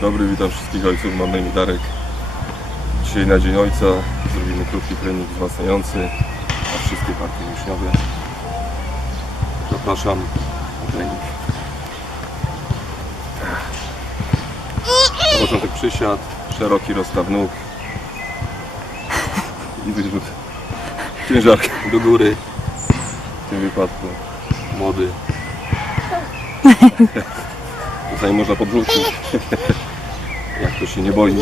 dobry, witam wszystkich ojców, mam na imię Darek. Dzisiaj na Dzień Ojca zrobimy krótki trening wzmacniający na wszystkie partie mięśniowe. Zapraszam trening. Początek przysiad, szeroki rozstaw nóg ciężarki do góry. W tym wypadku młody. Tutaj można podrzucić. Jak to się nie boi.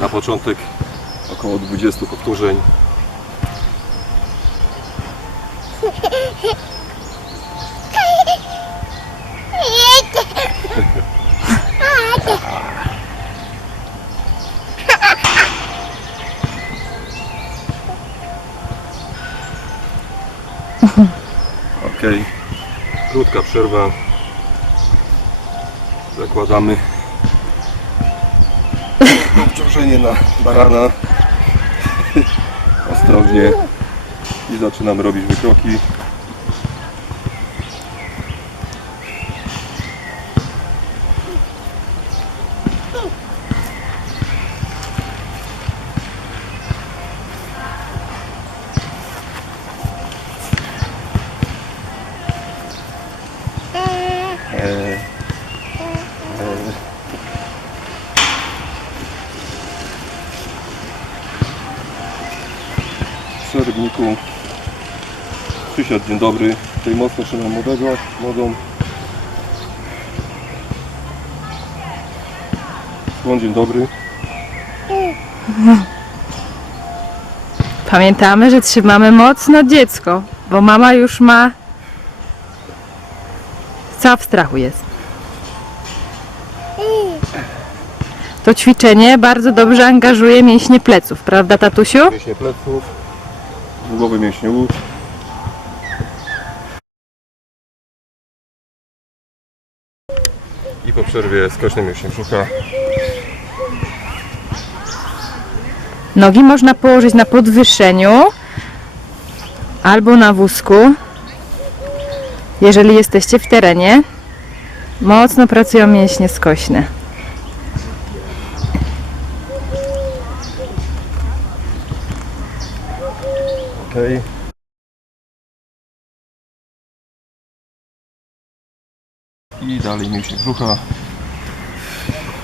Na początek około 20 powtórzeń. Krótka przerwa. Zakładamy obciążenie na barana. Ostrożnie. I zaczynamy robić wykroki. W przerwniku przysiad, dzień dobry tutaj mocno trzymam młodego, młodą Skłon, dzień dobry Pamiętamy, że trzymamy mocno dziecko, bo mama już ma. Cała w strachu jest. To ćwiczenie bardzo dobrze angażuje mięśnie pleców, prawda, tatusiu? mięśnie pleców długowy mięśnie łóż i po przerwie skoczny mięśnie Nogi można położyć na podwyższeniu albo na wózku, jeżeli jesteście w terenie. Mocno pracują mięśnie skośne. Okej. I dalej mięśnie brzucha.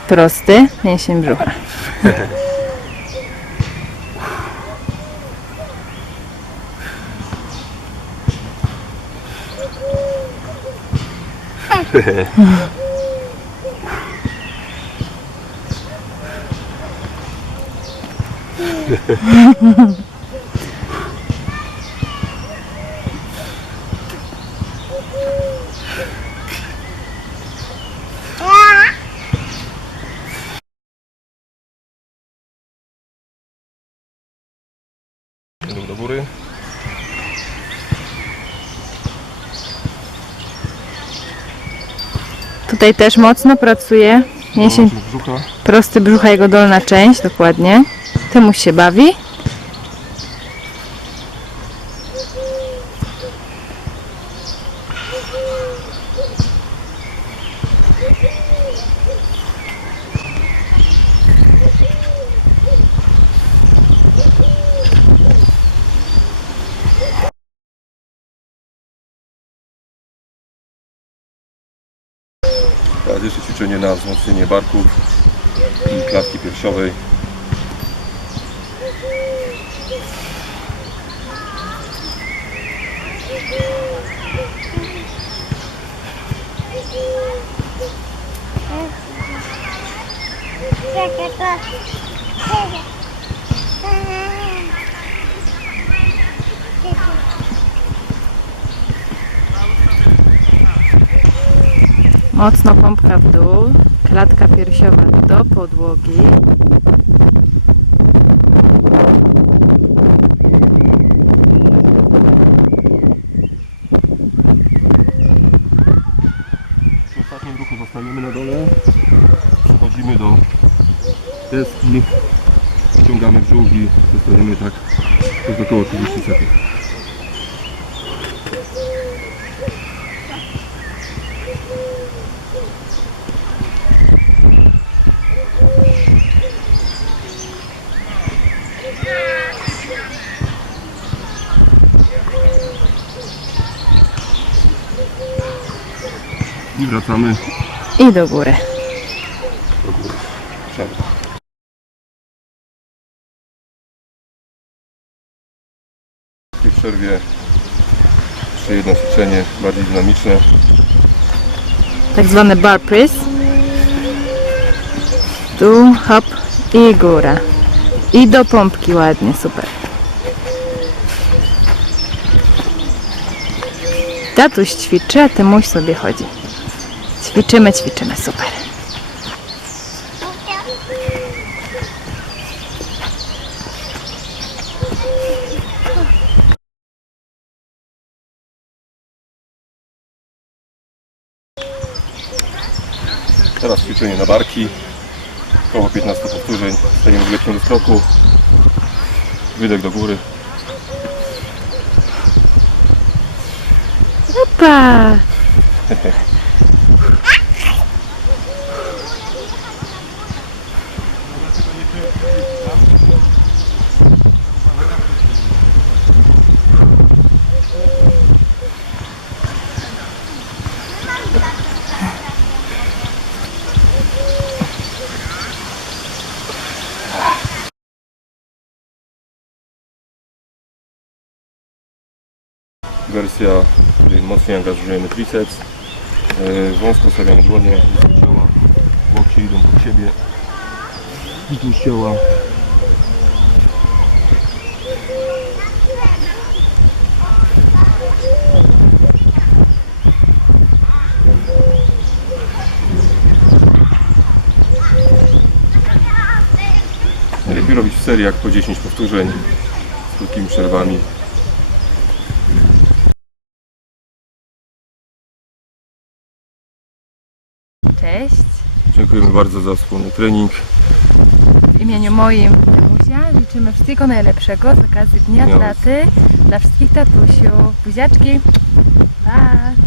Prosty mięsień brzucha. Idą do góry. Tutaj też mocno pracuje mięsień brzucha. prosty brzucha, jego dolna część, dokładnie. Temu się bawi. Jeszcze ćwiczenie na wzmocnienie barków i klatki piersiowej. Mocno pompka w dół, klatka piersiowa do podłogi. Ostatnim ruchu zostaniemy na dole. Do. Wyciągamy brzuch i zostajemy tak przez około 30 wracamy I do góry. przerwa. W tej przerwie jeszcze jedno ćwiczenie bardziej dynamiczne. Tak zwany bar press. Tu, hop i góra. I do pompki ładnie, super. Tatuś ćwiczy, a ty mój sobie chodzi. Ćwiczymy, ćwiczymy, super. Teraz ćwiczenie na barki. Około 15 powtórzeń. Stajemy w lekkim. Wydech do góry. Opa! Wersja, której mocniej angażujemy triceps. Yy, Wąsko stawiamy dłonie. Ciała. Łokcie idą do siebie. Tu ciała. Najlepiej robić w seriach po 10 powtórzeń z krótkimi przerwami. Bardzo za wspólny trening. W imieniu moim Danusia życzymy wszystkiego najlepszego z okazji Dnia. Taty dla wszystkich tatusiów. Buziaczki. Pa!